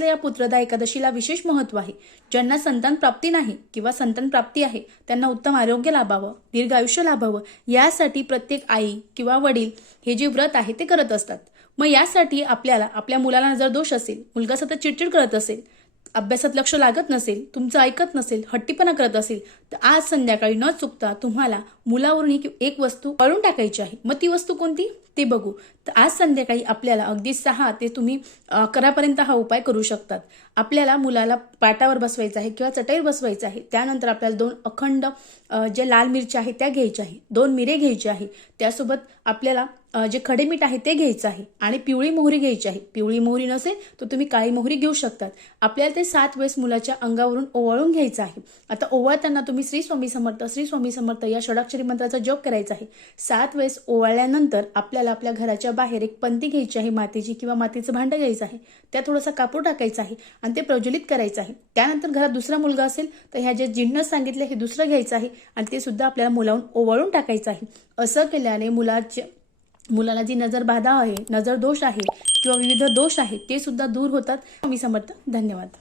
या पुत्रदा एकादशीला विशेष महत्त्व आहे. ज्यांना संतान प्राप्ती नाही किंवा संतान प्राप्ती आहे त्यांना उत्तम आरोग्य लाभावं, दीर्घ आयुष्य लाभावं यासाठी प्रत्येक आई किंवा वडील हे जे व्रत आहे ते करत असतात. मग यासाठी आपल्याला आपल्या मुलाला जर दोष असेल, मुलगा सतत चिडचिड करत असेल, अभ्यासात लक्ष लागत नसेल, तुमचं ऐकत नसेल, हट्टीपणा करत असेल, तर आज संध्याकाळी न चुकता तुम्हाला मुलावरून ही एक वस्तू काढून टाकायची आहे. मग ती वस्तू कोणती ते बघू. तर आज संध्याकाळी आपल्याला अगदी 6 ते तुम्ही 11 पर्यंत हा उपाय करू शकतात. आपल्याला मुलाला पाटावर बसवायचं आहे किंवा चटईवर बसवायचं आहे. त्यानंतर आपल्याला 2 अखंड जे लाल मिरच्या आहेत त्या घ्यायच्या आहे, 2 मिरे घ्यायचे आहे. त्यासोबत आपल्याला जे खडे मीठ आहे ते घ्यायचं आहे आणि पिवळी मोहरी घ्यायची आहे. पिवळी मोहरी नसेल तर तुम्ही काळी मोहरी घेऊ शकतात. आपल्याला ते 7 वेळेस मुलाच्या अंगावरून ओवाळून घ्यायचं आहे. आता ओवाळताना तुम्ही श्री स्वामी समर्थ, श्री स्वामी समर्थ या षडाक्षरी मंत्राचा जप करायचा आहे. 7 वेळेस ओवाळल्यानंतर आपल्याला आपल्या घराच्या बाहेर एक पंती घ्यायची आहे मातीची किंवा मातीचं भांडं घ्यायचं आहे. त्यात थोडासा कापूर टाकायचा आहे आणि ते प्रज्वलित करायचं आहे. त्यानंतर घरात दुसरा मुलगा असेल तर ह्या जे जिन्नस सांगितले हे दुसरं घ्यायचं आहे आणि ते सुद्धा आपल्याला मुलावरून ओवाळून टाकायचं आहे. असं केल्याने मुलाला जी नजर बाधा आहे, नजर दोष आहे किंवा विविध दोष आहेत ते सुद्धा दूर होतात. स्वामी समर्थ. धन्यवाद.